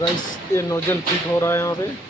Guys ये nozzle fit हो रहा है यहाँ पे।